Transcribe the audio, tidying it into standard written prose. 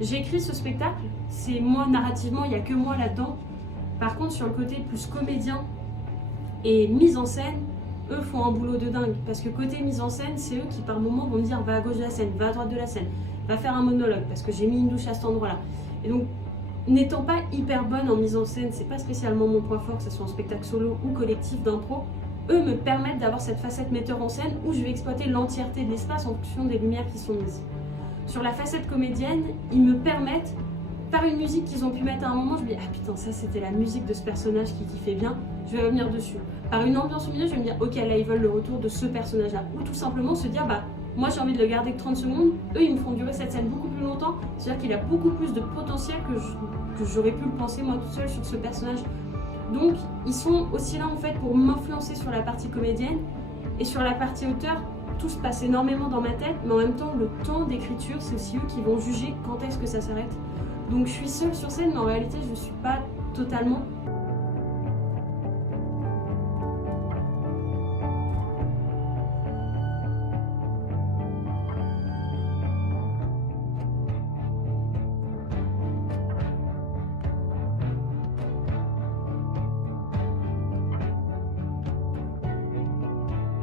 J'ai écrit ce spectacle, c'est moi narrativement, il n'y a que moi là-dedans. Par contre, sur le côté plus comédien et mise en scène, eux font un boulot de dingue. Parce que côté mise en scène, c'est eux qui par moment vont me dire va à gauche de la scène, va à droite de la scène, va faire un monologue parce que j'ai mis une douche à cet endroit-là. Et donc, n'étant pas hyper bonne en mise en scène, c'est pas spécialement mon point fort, que ce soit en spectacle solo ou collectif d'impro, eux me permettent d'avoir cette facette metteur en scène où je vais exploiter l'entièreté de l'espace en fonction des lumières qui sont mises. Sur la facette comédienne, ils me permettent, par une musique qu'ils ont pu mettre à un moment, je me dis ah putain, ça c'était la musique de ce personnage qui kiffait bien, je vais revenir dessus. Par une ambiance au milieu, je vais me dire ok, là ils veulent le retour de ce personnage-là. Ou tout simplement se dire bah moi j'ai envie de le garder que 30 secondes, eux ils me font durer cette scène beaucoup plus longtemps, c'est-à-dire qu'il a beaucoup plus de potentiel que j'aurais pu le penser moi toute seule sur ce personnage. Donc ils sont aussi là en fait pour m'influencer sur la partie comédienne et sur la partie auteur. Tout se passe énormément dans ma tête, mais en même temps le temps d'écriture c'est aussi eux qui vont juger quand est-ce que ça s'arrête. Donc je suis seule sur scène, mais en réalité je ne suis pas totalement.